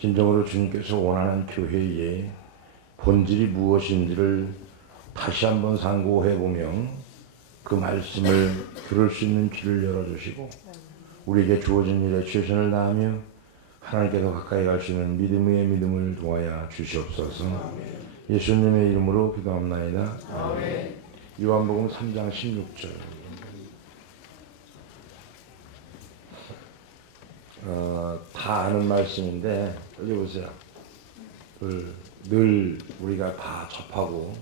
진정으로 주님께서 원하는 교회의 본질이 무엇인지를 다시 한번 상고해보며 그 말씀을 들을 수 있는 귀를 열어주시고 우리에게 주어진 일에 최선을 다하며 하나님께서 가까이 갈 수 있는 믿음의 믿음을 도와야 주시옵소서. 예수님의 이름으로 기도합나이다. 요한복음 3장 16절. 다 아는 말씀인데 여기 보세요. 늘 우리가 다 접하고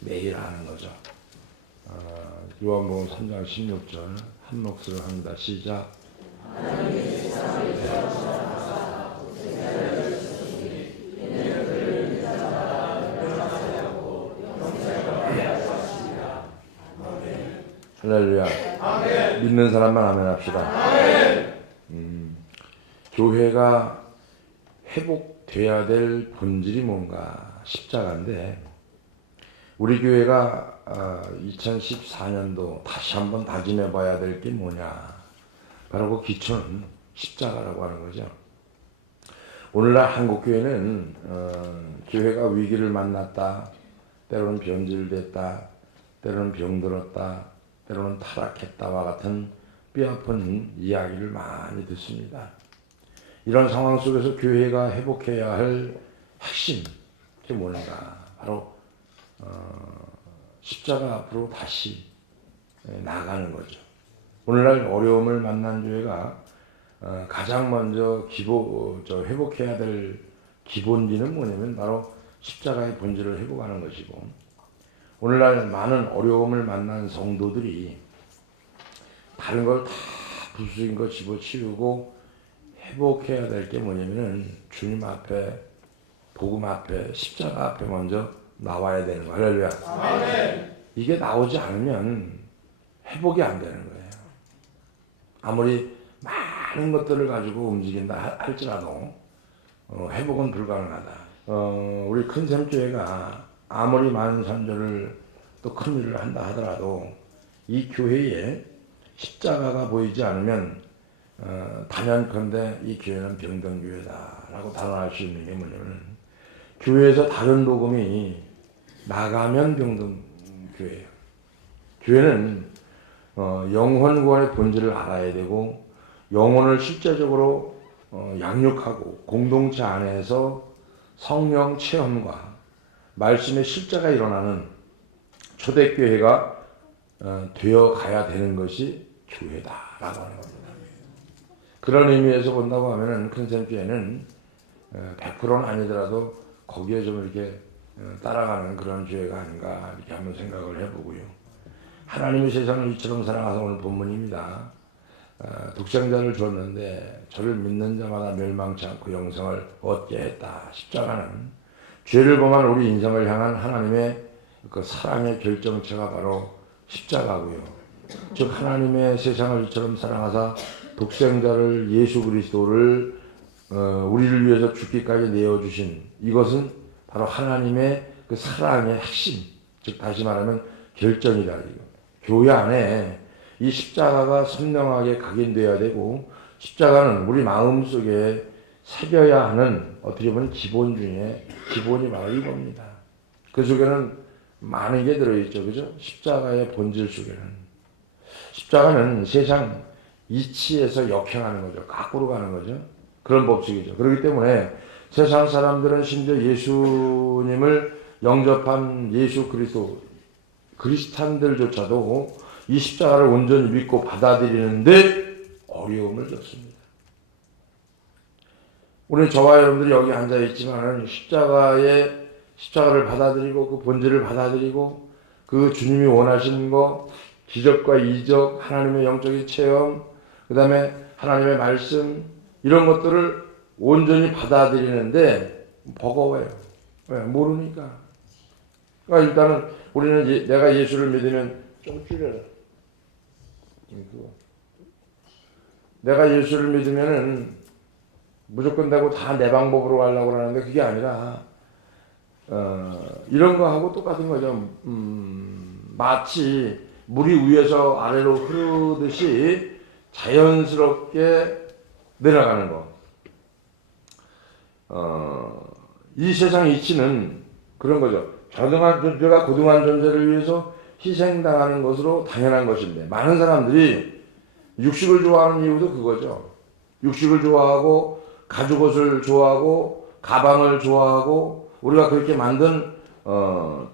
매일 하는 거죠. 요한복음 3장 16절 한 목소리로 합니다. 시작. 할렐루야. 믿는 사람만 아멘 합시다. 교회가 회복돼야 될 본질이 뭔가 십자가인데 우리 교회가 2014년도 다시 한번 다짐해 봐야 될 게 뭐냐. 바로 그 기초는 십자가라고 하는 거죠. 오늘날 한국교회는 교회가 위기를 만났다, 때로는 변질됐다, 때로는 병들었다, 때로는 타락했다와 같은 뼈아픈 이야기를 많이 듣습니다. 이런 상황 속에서 교회가 회복해야 할 핵심, 그게 뭔가? 바로 십자가 앞으로 다시 나가는 거죠. 오늘날 어려움을 만난 교회가 가장 먼저 회복해야 될 기본기는 뭐냐면 바로 십자가의 본질을 회복하는 것이고, 오늘날 많은 어려움을 만난 성도들이 다른 걸 다 부수인 거 집어치우고 회복해야 될 게 뭐냐면은 주님 앞에, 복음 앞에, 십자가 앞에 먼저 나와야 되는 거예요. 할렐루야. 아멘. 이게 나오지 않으면 회복이 안 되는 거예요. 아무리 많은 것들을 가지고 움직인다 할지라도 회복은 불가능하다. 우리 큰샘교회가 아무리 많은 선교를 또 큰 일을 한다 하더라도 이 교회에 십자가가 보이지 않으면 단연컨대 이 교회는 병든교회다라고 단언할 수 있는 게 뭐냐면, 교회에서 다른 복음이 나가면 병든교회예요. 교회는 영혼 구원의 본질을 알아야 되고, 영혼을 실제적으로 양육하고 공동체 안에서 성령 체험과 말씀의 실제가 일어나는 초대교회가 되어 가야 되는 것이 교회다라고 하는 겁니다. 그런 의미에서 본다고 하면은 큰샘교회는 100%는 아니더라도 거기에 좀 이렇게 따라가는 그런 교회가 아닌가 이렇게 한번 생각을 해보고요. 하나님이 세상을 이처럼 사랑하사, 오늘 본문입니다. 독생자를 줬는데 저를 믿는 자마다 멸망치 않고 영생을 얻게 했다. 십자가는 죄를 범한 우리 인생을 향한 하나님의 그 사랑의 결정체가 바로 십자가고요. 즉 하나님의 세상을 이처럼 사랑하사 독생자를, 예수 그리스도를 우리를 위해서 죽기까지 내어주신 이것은 바로 하나님의 그 사랑의 핵심, 즉 다시 말하면 결정이다. 교회 안에 이 십자가가 선명하게 각인되어야 되고, 십자가는 우리 마음속에 새겨야 하는 어떻게 보면 기본 중에 기본이 바로 이겁니다. 그 속에는 많은 게 들어있죠. 그죠? 십자가의 본질 속에는. 십자가는 세상 이치에서 역행하는 거죠. 거꾸로 가는 거죠. 그런 법칙이죠. 그렇기 때문에 세상 사람들은 심지어 예수님을 영접한 예수 그리스도, 그리스탄들조차도 이 십자가를 온전히 믿고 받아들이는데 어려움을 겪습니다. 우리 저와 여러분들이 여기 앉아 있지만 십자가를 받아들이고 그 본질을 받아들이고 그 주님이 원하시는 거, 기적과 이적, 하나님의 영적인 체험, 그 다음에 하나님의 말씀, 이런 것들을 온전히 받아들이는데 버거워요. 왜? 모르니까. 그러니까 일단은 우리는 내가 예수를 믿으면 좀 줄여라. 내가 예수를 믿으면은 무조건 되고 다 내 방법으로 가려고 하는데 그게 아니라 이런 거하고 똑같은 거죠. 마치 물이 위에서 아래로 흐르듯이 자연스럽게 내려가는 거. 이 세상 이치는 그런 거죠. 저등한 존재가 고등한 존재를 위해서 희생당하는 것으로 당연한 것인데, 많은 사람들이 육식을 좋아하는 이유도 그거죠. 육식을 좋아하고 가죽옷을 좋아하고 가방을 좋아하고, 우리가 그렇게 만든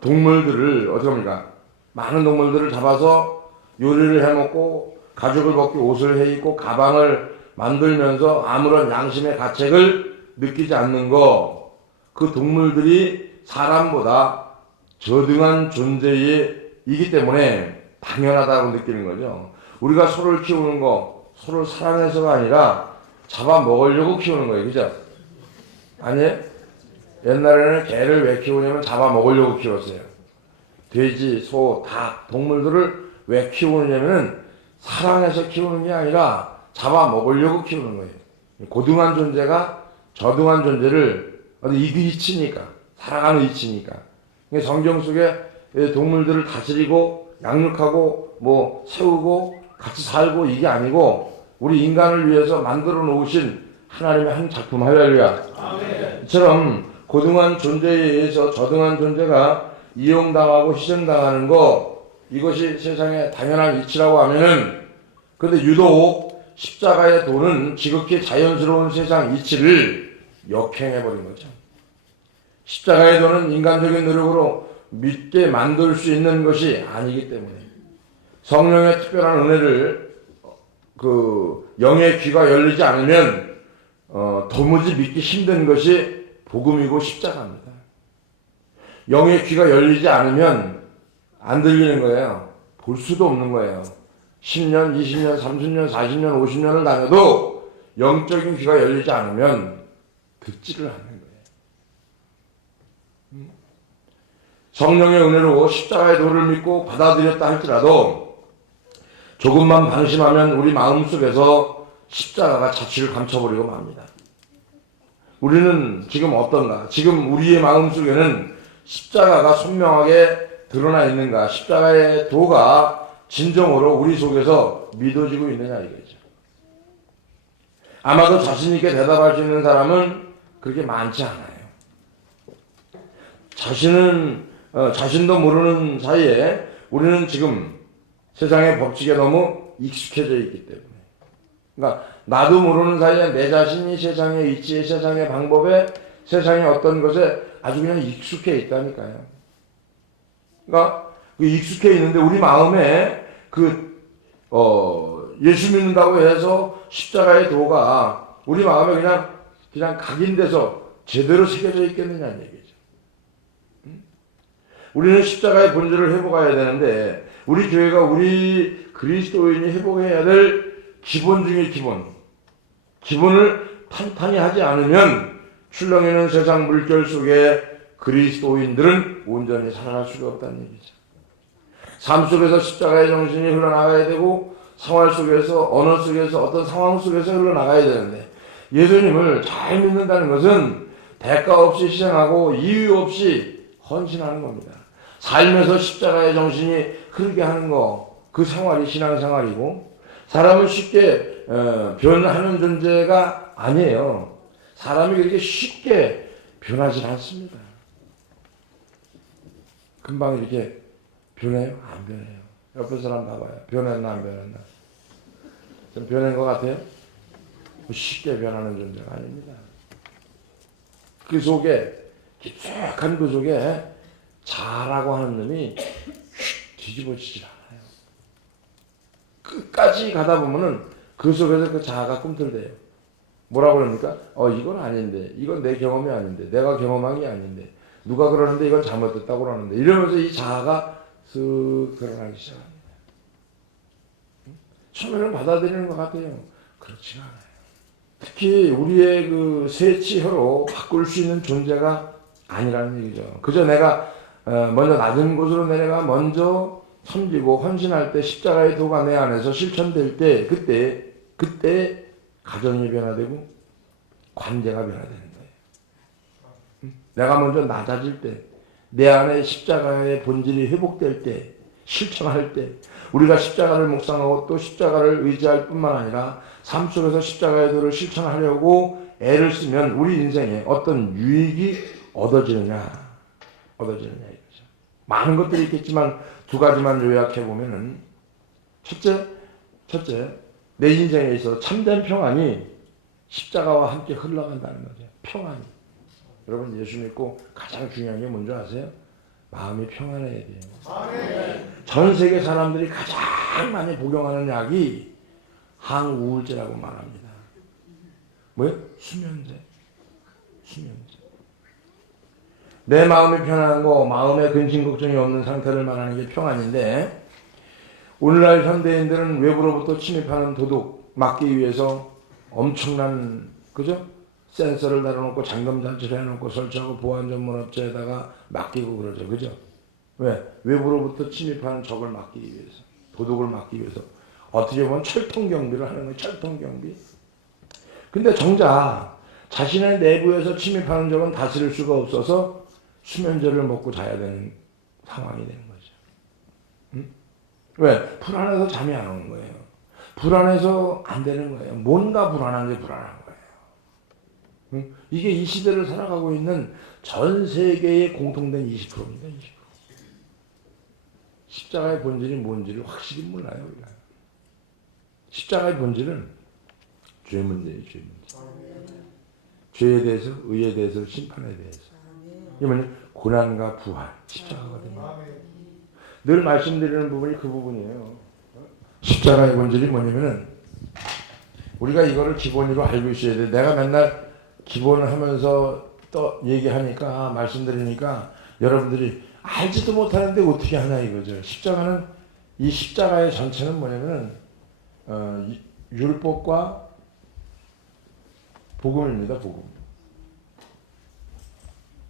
동물들을 어떻게 합니까? 많은 동물들을 잡아서 요리를 해먹고 가죽을 벗고 옷을 해입고 가방을 만들면서 아무런 양심의 가책을 느끼지 않는 거, 그 동물들이 사람보다 저등한 존재이기 때문에 당연하다고 느끼는 거죠. 우리가 소를 키우는 거, 소를 사랑해서가 아니라 잡아먹으려고 키우는 거예요. 그죠? 아니에요? 옛날에는 개를 왜 키우냐면 잡아먹으려고 키웠어요. 돼지, 소, 닭, 동물들을 왜 키우느냐면 사랑해서 키우는 게 아니라 잡아먹으려고 키우는 거예요. 고등한 존재가 저등한 존재를 이치니까, 살아가는 이치니까. 성경 속에 동물들을 다스리고 양육하고 뭐 세우고 같이 살고 이게 아니고 우리 인간을 위해서 만들어 놓으신 하나님의 한 작품. 할렐루야. 이처럼 고등한 존재에 의해서 저등한 존재가 이용당하고 희생당하는 거, 이것이 세상의 당연한 이치라고 하면은, 근데 유독 십자가의 도는 지극히 자연스러운 세상 이치를 역행해버린 거죠. 십자가의 도는 인간적인 노력으로 믿게 만들 수 있는 것이 아니기 때문에, 성령의 특별한 은혜를 영의 귀가 열리지 않으면 도무지 믿기 힘든 것이 복음이고 십자가입니다. 영의 귀가 열리지 않으면 안 들리는 거예요. 볼 수도 없는 거예요. 10년, 20년, 30년, 40년, 50년을 다녀도 영적인 귀가 열리지 않으면 듣지를 않는 거예요. 성령의 은혜로 십자가의 도를 믿고 받아들였다 할지라도 조금만 방심하면 우리 마음속에서 십자가가 자취를 감춰버리고 맙니다. 우리는 지금 어떤가? 지금 우리의 마음속에는 십자가가 선명하게 드러나 있는가? 십자가의 도가 진정으로 우리 속에서 믿어지고 있느냐 이거죠. 아마도 자신 있게 대답할 수 있는 사람은 그렇게 많지 않아요. 자신도 모르는 사이에 우리는 지금 세상의 법칙에 너무 익숙해져 있기 때문에, 그러니까 나도 모르는 사이에 내 자신이 세상의 이치에, 세상의 방법에, 세상의 어떤 것에 아주 그냥 익숙해 있다니까요. 그러니까 익숙해 있는데 우리 마음에 예수 믿는다고 해서 십자가의 도가 우리 마음에 그냥 각인돼서 제대로 새겨져 있겠느냐는 얘기죠. 우리는 십자가의 본질을 회복해야 되는데, 우리 교회가 우리 그리스도인이 회복해야 될 기본 중의 기본을 탄탄히 하지 않으면 출렁이는 세상 물결 속에 그리스도인들은 온전히 살아갈 수가 없다는 얘기죠. 삶 속에서 십자가의 정신이 흘러나가야 되고, 생활 속에서, 언어 속에서, 어떤 상황 속에서 흘러나가야 되는데, 예수님을 잘 믿는다는 것은 대가 없이 희생하고 이유 없이 헌신하는 겁니다. 삶에서 십자가의 정신이 흐르게 하는 거, 그 생활이 신앙생활이고, 사람을 쉽게 변하는 존재가 아니에요. 사람이 그렇게 쉽게 변하지 않습니다. 금방 이렇게 변해요? 안 변해요. 옆에 사람 봐봐요. 변했나 안 변했나? 좀 변한 것 같아요? 쉽게 변하는 존재가 아닙니다. 그 속에, 깊숙한 그 속에 자라고 하는 놈이 뒤집어지질 않아요. 끝까지 가다 보면은 그 속에서 그 자아가 꿈틀대요. 뭐라고 그럽니까? 이건 아닌데, 이건 내 경험이 아닌데, 내가 경험한 게 아닌데, 누가 그러는데 이건 잘못됐다고 그러는데, 이러면서 이 자아가 쓱 드러나기 시작합니다. 처음에는 받아들이는 것 같아요. 그렇지 않아요. 특히 우리의 그 세치혀로 바꿀 수 있는 존재가 아니라는 얘기죠. 그저 내가 먼저 낮은 곳으로 내려가 먼저 섬기고 헌신할 때 십자가의 도가 내 안에서 실천될 때, 그때 가정이 변화되고 관계가 변화되는 거예요. 내가 먼저 낮아질 때, 내 안에 십자가의 본질이 회복될 때, 실천할 때, 우리가 십자가를 묵상하고 또 십자가를 의지할 뿐만 아니라 삶 속에서 십자가의 도를 실천하려고 애를 쓰면 우리 인생에 어떤 유익이 얻어지느냐 이거죠. 많은 것들이 있겠지만 두 가지만 요약해 보면은 첫째, 내 인생에 있어 참된 평안이 십자가와 함께 흘러간다는 거죠. 평안이. 여러분 예수 믿고 가장 중요한 게 뭔지 아세요? 마음이 평안해야 돼요. 전 세계 사람들이 가장 많이 복용하는 약이 항우울제라고 말합니다. 뭐예요? 수면제. 내 마음이 편안한 거, 마음에 근심 걱정이 없는 상태를 말하는 게 평안인데, 오늘날 현대인들은 외부로부터 침입하는 도둑 막기 위해서 엄청난, 그죠? 센서를 달아놓고 잠금 장치를 해놓고 설치하고 보안 전문업체에다가 맡기고 그러죠. 그죠? 왜? 외부로부터 침입하는 적을 막기 위해서, 도둑을 막기 위해서. 어떻게 보면 철통 경비를 하는 거예요. 철통 경비. 근데 정작 자신의 내부에서 침입하는 적은 다스릴 수가 없어서 수면제를 먹고 자야 되는 상황이 되는 거죠. 응? 왜? 불안해서 잠이 안 오는 거예요. 불안해서 안 되는 거예요. 뭔가 불안한 게 불안한 거예요. 응? 이게 이 시대를 살아가고 있는 전 세계의 공통된 20%입니다. 20%. 십자가의 본질이 뭔지를 확실히 몰라요. 우리가. 십자가의 본질은 죄 문제예요. 죄 문제. 죄에 대해서, 의에 대해서, 심판에 대해서. 이 뭐냐? 고난과 부활. 십자가거든요. 늘 말씀드리는 부분이 그 부분이에요. 십자가의 본질이 뭐냐면은 우리가 이거를 기본으로 알고 있어야 돼. 내가 맨날 기본을 하면서 또 얘기하니까 말씀드리니까 여러분들이 알지도 못하는데 어떻게 하냐 이거죠. 십자가는 이 십자가의 전체는 뭐냐면은 율법과 복음입니다. 복음.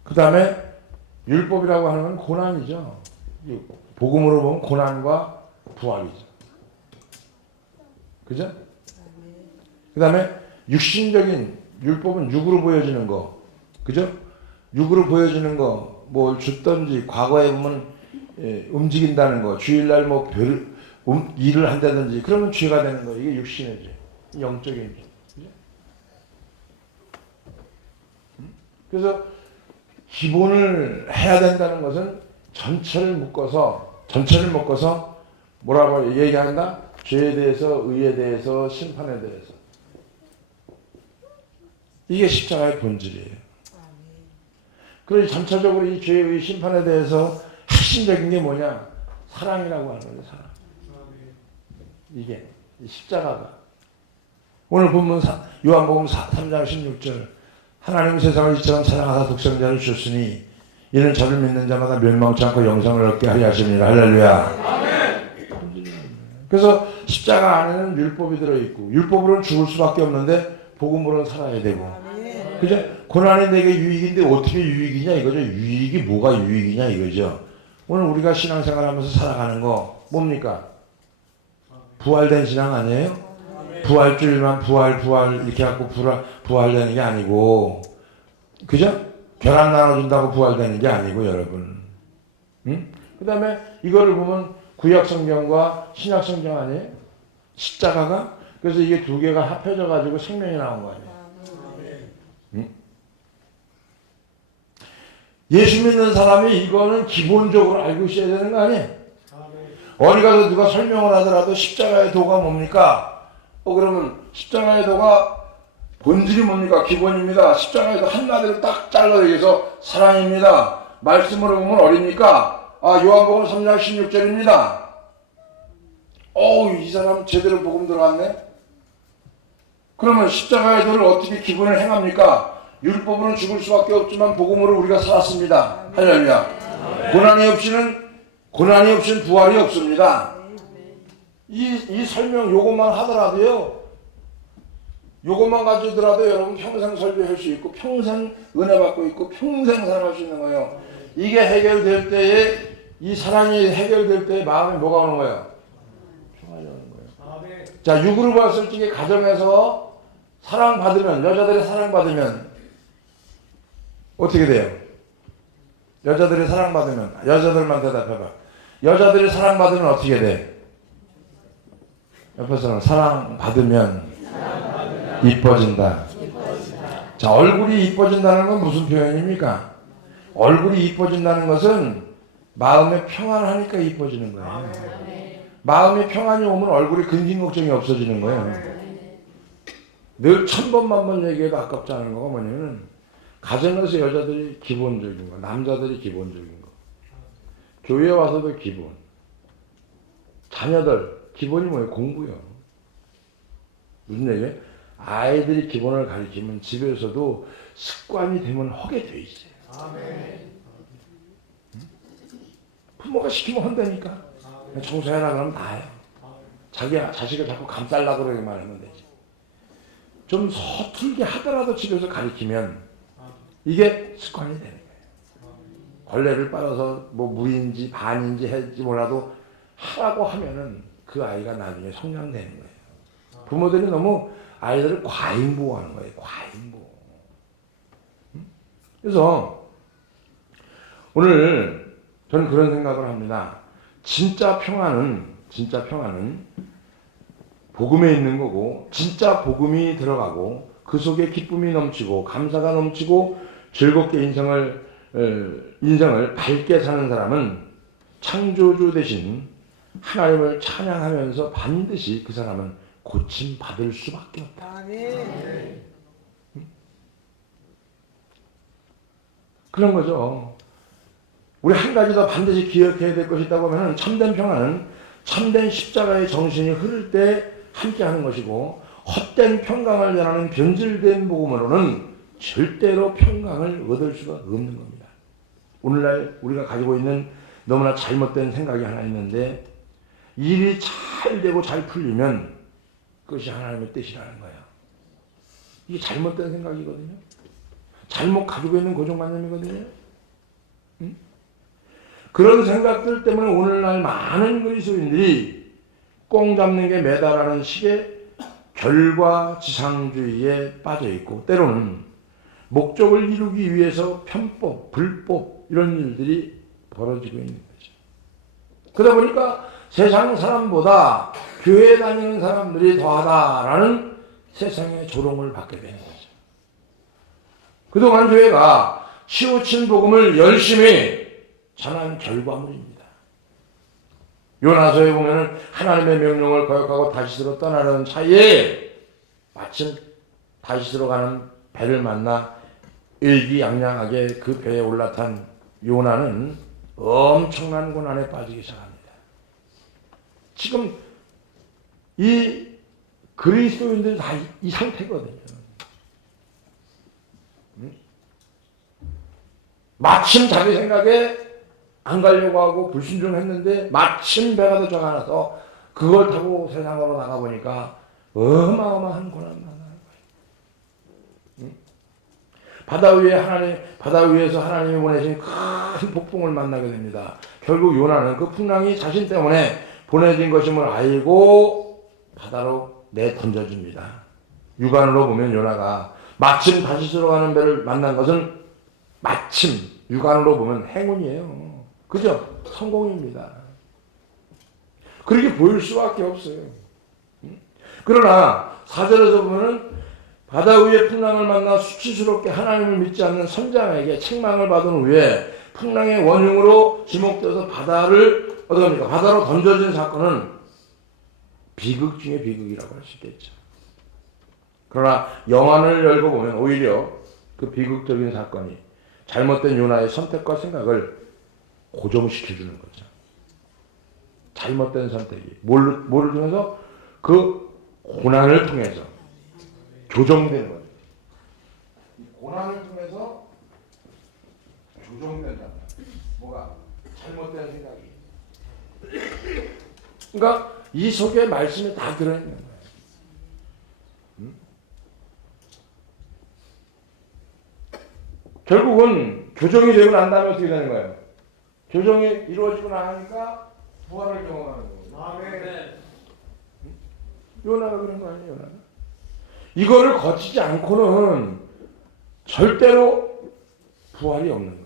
그 다음에 율법이라고 하는 건 고난이죠. 복음으로 보면 고난과 부활이죠. 그죠? 그 다음에 육신적인 율법은 육으로 보여지는 거. 그죠? 육으로 보여지는 거, 뭘 줬던지, 과거에 보면 움직인다는 거, 주일날 뭐 일을 한다든지, 그러면 죄가 되는 거. 이게 육신의 죄. 영적인 죄. 그죠? 그래서 기본을 해야 된다는 것은 전체를 묶어서 뭐라고 얘기한다? 죄에 대해서, 의에 대해서, 심판에 대해서. 이게 십자가의 본질이에요. 그래서 전체적으로 이 죄의 의, 심판에 대해서 핵심적인 게 뭐냐? 사랑이라고 하는 거예요. 사랑. 이게 십자가가. 오늘 본문 요한복음 3장 16절. 하나님은 세상을 이처럼 사랑하사 독생자를 주셨으니 이는 저를 믿는 자마다 멸망치 않고 영생을 얻게 하려 하심이라. 할렐루야. 그래서 십자가 안에는 율법이 들어있고 율법으로는 죽을 수밖에 없는데 복음으로는 살아야 되고. 그죠? 고난이 내게 유익인데 어떻게 유익이냐 이거죠. 유익이 뭐가 유익이냐 이거죠. 오늘 우리가 신앙생활하면서 살아가는 거 뭡니까? 부활된 신앙 아니에요? 부활주일만 부활 이렇게 갖고 부활되는 게 아니고, 그죠? 결함 나눠준다고 부활되는 게 아니고 여러분. 응? 그 다음에 이거를 보면 구약성경과 신약성경 아니에요? 십자가가? 그래서 이게 두 개가 합해져 가지고 생명이 나온 거 아니에요? 응? 예수 믿는 사람이 이거는 기본적으로 알고 있어야 되는 거 아니에요? 어디 가서 누가 설명을 하더라도 십자가의 도가 뭡니까? 그러면 십자가의 도가 본질이 뭡니까? 기본입니다. 십자가의 도 한마디로 딱 잘라 얘기해서 사랑입니다. 말씀으로 보면 어딥니까? 요한복음 3장 16절입니다. 이 사람 제대로 복음 들어갔네? 그러면 십자가의 도를 어떻게 기본을 행합니까? 율법으로는 죽을 수밖에 없지만 복음으로 우리가 살았습니다. 할렐루야. 고난이 없이는 부활이 없습니다. 이 설명 요것만 하더라도요, 요것만 가지더라도 여러분 평생 설교할 수 있고 평생 은혜 받고 있고 평생 살아갈 수 있는 거예요. 이게 해결될 때에, 이 사랑이 해결될 때에 마음에 뭐가 오는 거예요? 평안이 오는 거예요. 자, 육으로 봤을 적에 가정에서 사랑받으면, 여자들이 사랑받으면 어떻게 돼요? 여자들이 사랑받으면, 여자들만 대답해봐. 여자들이 사랑받으면 어떻게 돼? 옆에 사람 사랑받으면 이뻐진다. 자, 얼굴이 이뻐진다는 건 무슨 표현입니까? 얼굴이 이뻐진다는 것은 마음의 평안하니까 이뻐지는 거예요. 마음의 평안이 오면 얼굴에 근심 걱정이 없어지는 거예요. 늘 1000번만 얘기해도 아깝지 않은 거가 뭐냐면, 가정에서 여자들이 기본적인 거, 남자들이 기본적인 거, 교회 와서도 기본, 자녀들 기본이 뭐예요? 공부요. 무슨 얘기예요? 아이들이 기본을 가르치면 집에서도 습관이 되면 하게 돼 있어요. 부모가 시키면 한다니까. 청소해라 그러면 나요. 자식을 자꾸 감싸려고 그러기만 하면 되지. 좀 서툴게 하더라도 집에서 가르치면 이게 습관이 되는 거예요. 걸레를 빨아서 뭐 무인지 반인지 할지 몰라도 하라고 하면은 그 아이가 나중에 성장되는 거예요. 부모들이 너무 아이들을 과잉보호하는 거예요. 과잉보호. 그래서 오늘 저는 그런 생각을 합니다. 진짜 평안은 복음에 있는 거고, 진짜 복음이 들어가고 그 속에 기쁨이 넘치고 감사가 넘치고 즐겁게 인생을 밝게 사는 사람은 창조주 대신 하나님을 찬양하면서 반드시 그 사람은 고침 받을 수밖에 없다. 그런 거죠. 우리 한 가지 더 반드시 기억해야 될 것이 있다고 하면, 참된 평안은 참된 십자가의 정신이 흐를 때 함께하는 것이고, 헛된 평강을 전하는 변질된 복음으로는 절대로 평강을 얻을 수가 없는 겁니다. 오늘날 우리가 가지고 있는 너무나 잘못된 생각이 하나 있는데, 일이 잘 되고 잘 풀리면 그것이 하나님의 뜻이라는 거예요. 이게 잘못된 생각이거든요. 잘못 가지고 있는 고정관념이거든요. 응? 그런 생각들 때문에 오늘날 많은 그리스도인들이 꽁 잡는 게 매다라는 식의 결과지상주의에 빠져있고, 때로는 목적을 이루기 위해서 편법, 불법 이런 일들이 벌어지고 있는 거죠. 그러다 보니까 세상 사람보다 교회 다니는 사람들이 더하다라는 세상의 조롱을 받게 되는 거죠. 그동안 교회가 치우친 복음을 열심히 전한 결과물입니다. 요나서에 보면 하나님의 명령을 거역하고 다시스로 떠나려는 차에 마침 다시스로 가는 배를 만나 의기양양하게 그 배에 올라탄 요나는 엄청난 고난에 빠지기 시작합니다. 지금 이 그리스도인들 다 이 상태거든요. 마침 자기 생각에 안 가려고 하고 불순종했는데 마침 배가 도착하나서 그걸 타고 세상으로 나가보니까 어마어마한 고난을 만나는 거예요. 바다 위에서 하나님이 보내신 큰 폭풍을 만나게 됩니다. 결국 요나는 그 풍랑이 자신 때문에 보내진 것임을 알고 바다로 내던져집니다. 육안으로 보면 요나가 마침 다시스로 가는 배를 만난 것은 마침 육안으로 보면 행운이에요. 그죠? 성공입니다. 그렇게 보일 수밖에 없어요. 그러나 4절에서 보면은 바다 위에 풍랑을 만나 수치스럽게 하나님을 믿지 않는 선장에게 책망을 받은 후에 풍랑의 원흉으로 지목돼서 바다를 어떻습니까? 바다로 던져진 사건은 비극 중에 비극이라고 할 수 있겠죠. 그러나 영안을 열고 보면 오히려 그 비극적인 사건이 잘못된 요나의 선택과 생각을 고정시켜주는 거죠. 잘못된 선택이 뭐를 통해서? 그 고난을 통해서 조정되는 거죠. 이 고난을 통해서 조정된다. 뭐가? 잘못된 생각이. 그러니까 이 속에 말씀이 다 들어있는 거예요. 결국은 교정이 되고 난 다음에 어떻게 되는 거예요? 교정이 이루어지고 나니까 부활을 경험하는 거예요. 아멘. 요나가 그런 거 아니에요, 요나가? 이거를 거치지 않고는 절대로 부활이 없는 거예요.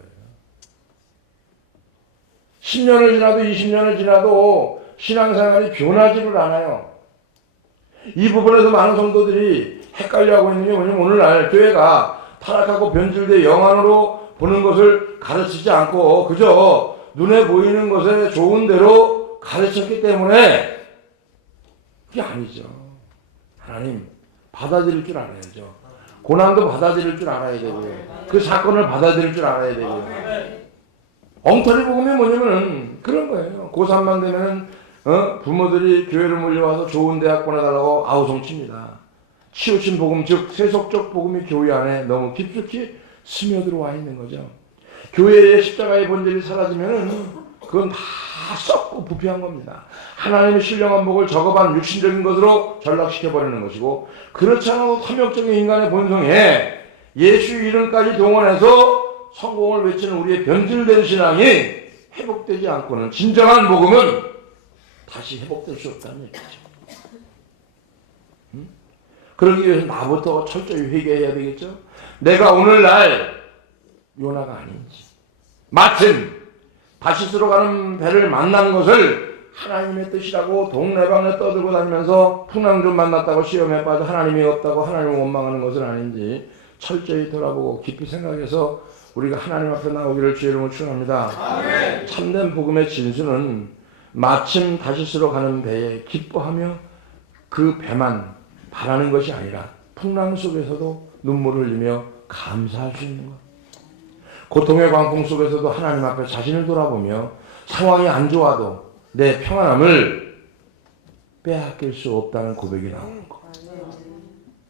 10년을 지나도 20년을 지나도 신앙생활이 변하지를 않아요. 이 부분에서 많은 성도들이 헷갈려하고 있는 게 뭐냐면, 오늘날 교회가 타락하고 변질된 영안으로 보는 것을 가르치지 않고 그저 눈에 보이는 것에 좋은 대로 가르쳤기 때문에 그게 아니죠. 하나님 받아들일 줄 알아야죠. 고난도 받아들일 줄 알아야 되고요. 그 사건을 받아들일 줄 알아야 되고요. 엉터리 복음이 뭐냐면 그런 거예요. 고3만 되면 부모들이 교회를 몰려와서 좋은 대학 보내달라고 아우성칩니다. 치우친 복음, 즉 세속적 복음이 교회 안에 너무 깊숙이 스며들어와 있는 거죠. 교회의 십자가의 본질이 사라지면 그건 다 썩고 부패한 겁니다. 하나님의 신령한 복을 저급한 육신적인 것으로 전락시켜버리는 것이고, 그렇지 않아도 탐욕적인 인간의 본성에 예수 이름까지 동원해서 성공을 외치는 우리의 변질된 신앙이 회복되지 않고는 진정한 복음은 다시 회복될 수 없다는 얘기죠. 그러기 위해서 나부터 철저히 회개해야 되겠죠. 내가 오늘날 요나가 아닌지, 마침 다시스로 가는 배를 만난 것을 하나님의 뜻이라고 동네방네 떠들고 다니면서 풍랑 좀 만났다고 시험에 빠져 하나님이 없다고 하나님을 원망하는 것은 아닌지 철저히 돌아보고 깊이 생각해서 우리가 하나님 앞에 나오기를 주의 이름으로 축원합니다. 아멘. 참된 복음의 진수는 마침 다시스로 가는 배에 기뻐하며 그 배만 바라는 것이 아니라 풍랑 속에서도 눈물을 흘리며 감사할 수 있는 것. 고통의 광풍 속에서도 하나님 앞에 자신을 돌아보며 상황이 안 좋아도 내 평안함을 빼앗길 수 없다는 고백이 나오는 것.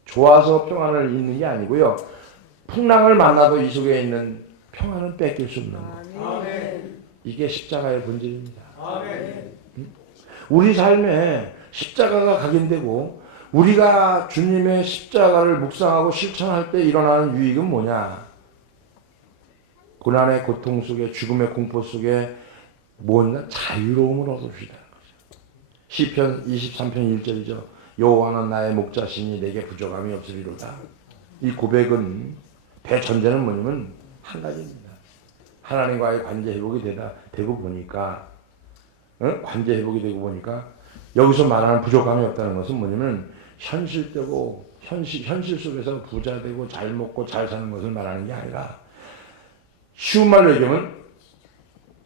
좋아서 평안을 잃는 게 아니고요. 풍랑을 만나도 이 속에 있는 평안은 뺏길 수 없는 것. 이게 십자가의 본질입니다. 우리 삶에 십자가가 각인되고 우리가 주님의 십자가를 묵상하고 실천할 때 일어나는 유익은 뭐냐? 고난의 고통 속에 죽음의 공포 속에 뭐냐? 자유로움을 얻어주시다는 거죠. 시편 23편 1절이죠. 여호와는 나의 목자시니 내게 부족함이 없으리로다. 이 고백은 대전제는 뭐냐면 한 가지입니다. 하나님과의 관계 회복이 되고 보니까 관계 회복이 되고 보니까 여기서 말하는 부족함이 없다는 것은 뭐냐면 현실되고 현실 속에서 부자 되고 잘 먹고 잘 사는 것을 말하는 게 아니라 쉬운 말로 얘기하면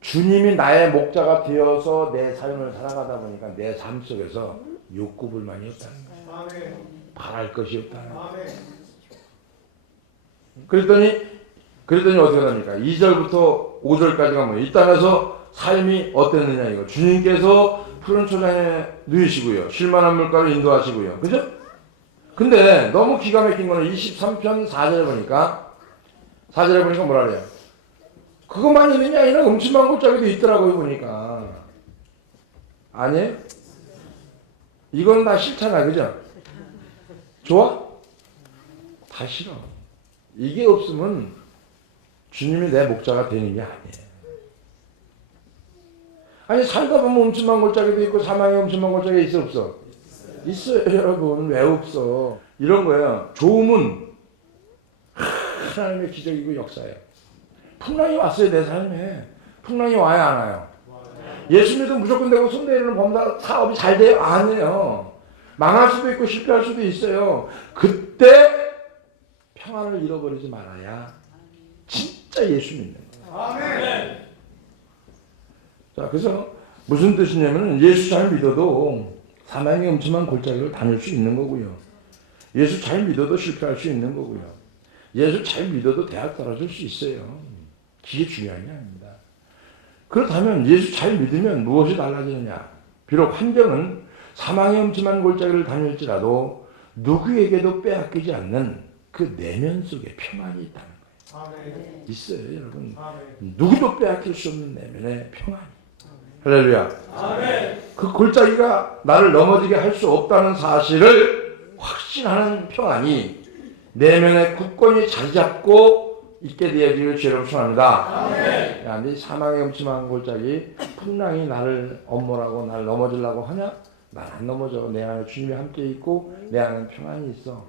주님이 나의 목자가 되어서 내 삶을 살아가다 보니까 내 삶 속에서 욕구 불만이 없다는 거예요. 바랄 것이 없다는 거예요. 그랬더니 어떻게 합니까? 2절부터 5절까지가 뭐예요? 이 땅에서 삶이 어땠느냐 이거. 주님께서 푸른 초장에 누이시고요. 쉴만한 물가로 인도하시고요. 그죠? 근데 너무 기가 막힌 거는 23편 4절에 보니까 뭐라 그래요? 그것만 있는 게 아니라 음침한 골짜기도 있더라고요, 보니까. 아니에요? 이건 다 싫잖아, 그죠? 좋아? 다 싫어. 이게 없으면 주님이 내 목자가 되는 게 아니에요. 아니, 살다 보면 음침한 골짜기도 있고 사망의 음침한 골짜기 있어, 없어? 있어요, 여러분. 왜 없어? 이런 거예요. 좋음은 하나님의 기적이고 역사예요. 풍랑이 왔어요, 내 삶에. 풍랑이 와야 안 와요? 예수 믿으면 무조건 되고 손 내리는 범사 사업이 잘 돼요? 아니에요. 망할 수도 있고 실패할 수도 있어요. 그때 평안을 잃어버리지 말아야 진짜 예수 믿는 거예요. 아멘. 자, 그래서 무슨 뜻이냐면 예수 잘 믿어도 사망의 음침한 골짜기를 다닐 수 있는 거고요. 예수 잘 믿어도 실패할 수 있는 거고요. 예수 잘 믿어도 대학 떨어질 수 있어요. 그게 중요한 게 아닙니다. 그렇다면 예수 잘 믿으면 무엇이 달라지느냐? 비록 환경은 사망의 음침한 골짜기를 다닐지라도 누구에게도 빼앗기지 않는 그 내면 속에 평안이 있다는 거예요. 아멘. 있어요, 여러분. 아멘. 누구도 빼앗길 수 없는 내면의 평안이. 할렐루야. 아멘. 그 골짜기가 나를 넘어지게 할 수 없다는 사실을 확신하는 평안이 내면에 굳건히 자리 잡고 있게 되어지기를 주의로 축원합니다. 근데 사망의 음침한 골짜기, 풍랑이 나를 엄몰하고 나를 넘어지려고 하냐? 난 안 넘어져. 내 안에 주님이 함께 있고 내 안에 평안이 있어.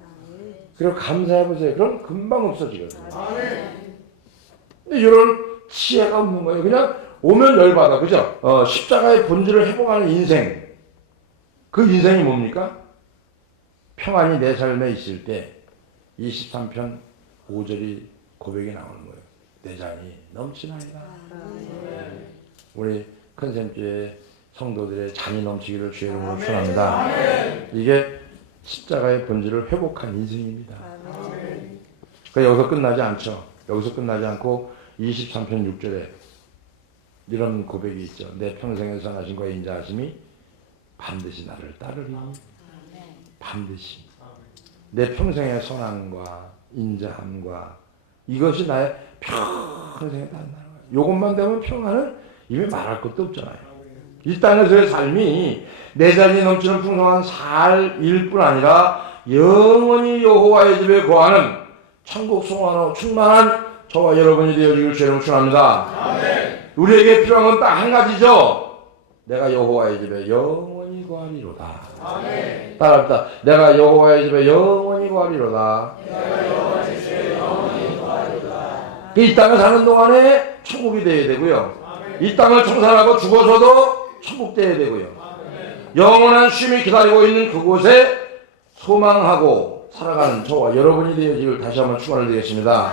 그리고 감사해보세요. 그럼 금방 없어지거든요. 근데 이런 지혜가 없는 거예요. 그냥 오면 열받아. 그죠? 십자가의 본질을 회복하는 인생. 그 인생이 뭡니까? 평안이 내 삶에 있을 때 23편 5절이 고백이 나오는 거예요. 내 잔이 넘치나이다. 우리 큰샘교회 성도들의 잔이 넘치기를 주의 이름으로 축원합니다. 이게 십자가의 본질을 회복한 인생입니다. 그러니까 여기서 끝나지 않죠. 여기서 끝나지 않고 23편 6절에 이런 고백이 있죠. 내 평생의 선하심과 인자하심이 반드시 나를 따르리. 반드시. 내 평생의 선함과 인자함과 이것이 나의 평생에 따른다는 거예요. 이것만 되면 평안은 이미 말할 것도 없잖아요. 이 땅에서의 삶이 내 잔이 넘치는 풍성한 살일 뿐 아니라 영원히 여호와의 집에 거하는 천국 소원으로 충만한 저와 여러분이 되어지길 주님으로 축원합니다. 우리에게 필요한 건 딱 한 가지죠. 내가 여호와의 집에 영원히 거하리로다. 따라합시다. 내가 여호와의 집에 영원히 거하리로다. 이 땅을 사는 동안에 천국이 되어야 되고요. 이 땅을 청산하고 죽어서도 천국 되어야 되고요. 영원한 쉼이 기다리고 있는 그곳에 소망하고 살아가는 저와 여러분이 되어지길 다시 한번 축원을 드리겠습니다.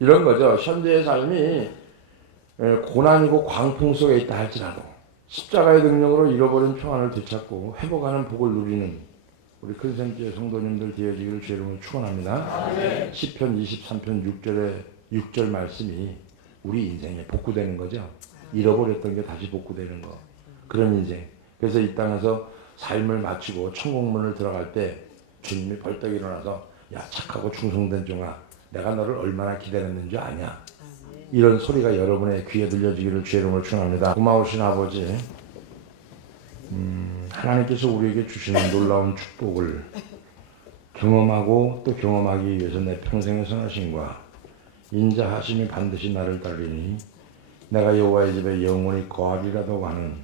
이런 거죠. 현재의 삶이 고난이고 광풍 속에 있다 할지라도 십자가의 능력으로 잃어버린 평안을 되찾고 회복하는 복을 누리는 우리 큰샘교회 성도님들 되어지기를 주의 이름으로 축원합니다. 시편 23편 6절 말씀이 우리 인생에 복구되는 거죠. 잃어버렸던 게 다시 복구되는 거. 그런 인생. 그래서 이 땅에서 삶을 마치고 천국문을 들어갈 때 주님이 벌떡 일어나서 야 착하고 충성된 종아 내가 너를 얼마나 기다렸는 줄 아냐. 이런 소리가 여러분의 귀에 들려지기를 주의 이름으로 축원합니다. 고마우신 아버지, 하나님께서 우리에게 주시는 놀라운 축복을 경험하고 또 경험하기 위해서 내 평생의 선하심과 인자하심이 반드시 나를 따르니 내가 여호와의 집에 영원히 거하리라고 하는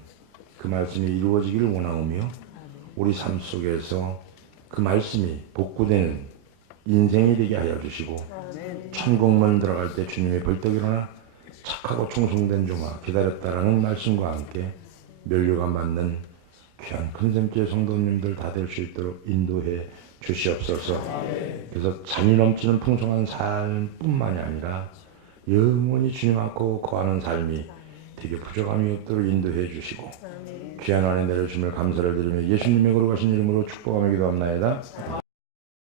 그 말씀이 이루어지기를 원하오며 우리 삶 속에서 그 말씀이 복구되는 인생이 되게 하여 주시고 천국문 들어갈 때 주님이 벌떡 일어나 착하고 충성된 종아 기다렸다라는 말씀과 함께 면류가 맞는 귀한 큰샘교회 성도님들 다 될 수 있도록 인도해 주시옵소서. 그래서 잔이 넘치는 풍성한 삶뿐만이 아니라 영원히 주님 앞고 거하는 삶이 되게 부족함이 없도록 인도해 주시고 귀한 안에 내려주심을 감사를 드리며 예수님의 거룩하신 이름으로 축복하며 기도합나이다.